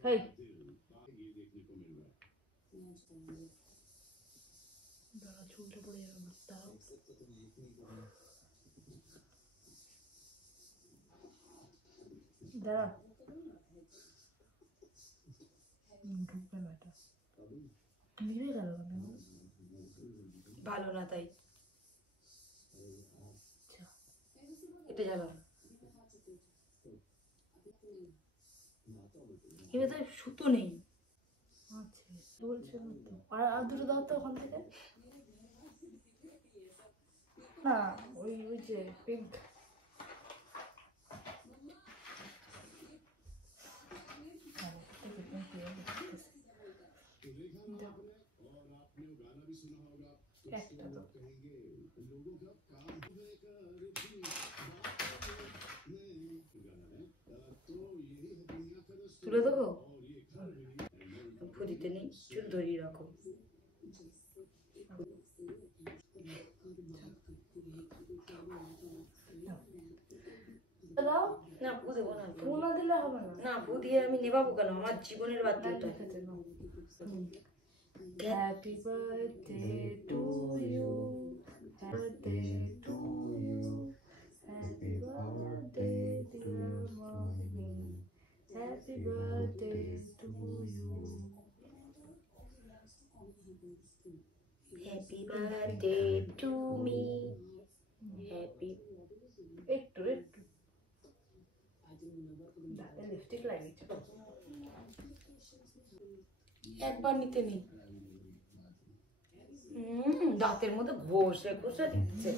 Hey. দাঁড়া চুলটা পড়ে যাবে না দাঁড়াও দাঁড়া ঢুকবে না এটা মিলে গেল ভালো না তাই এটা যাবে এটা তো সুতো নেই আচ্ছা বলছে আর দুটো দাও তো ওখান থেকে না ওই ওই যে পিঙ্ক তুলে দেবো ফুদিতে নেই চুল ধরিয়ে রাখো না ফু দেবো না ফু না দিলে হবে না না ফু দিয়ে আমি নেবাবো কেন আমার জীবনের বাদ দিয়ে happy birthday to you birthday to you happy birthday dear মামি happy birthday to you happy birthday to me happy একটু একটু দাঁতে লিপস্টিক লাগিয়েছে একবার নিতে নেই দাঁতের মধ্যে ঘষে ঘষে দিচ্ছে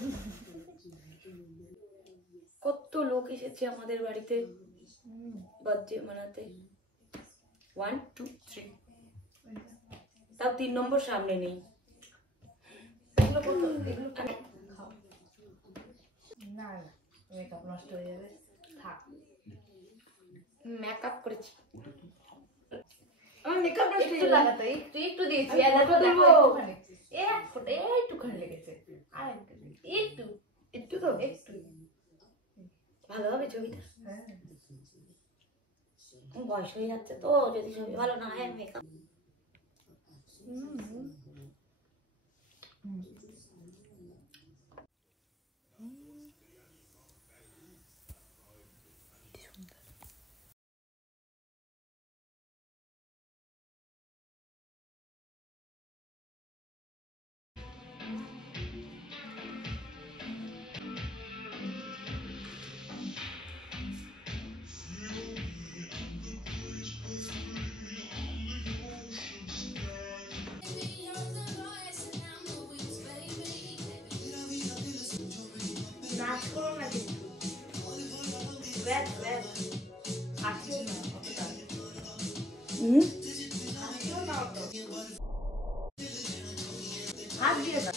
কত লোক এসেছে আমাদের বাড়িতে বার্থডে মানাতে 1 2 3 তাও 3 নম্বর সামনে নেই না না মেকআপ নষ্ট হয়ে যাবে থাক মেকআপ করেছি আমার মেকআপ নষ্ট হয়ে লাগাতে একটু দিয়েছি এলাকা দেবো এক ফোঁটা একটুখানি লেগেছে আর একটু একটু তো একটু ভালো হবে ছবিটা হ্যাঁ বয়স হয়ে যাচ্ছে তো যদি ছবি ভালো না হয় মেকআপ নাচ করো না কিন্তু ব্যাস ব্যাস হাসিও না অতটা হাসিও না অত হাত দিয়ে দাও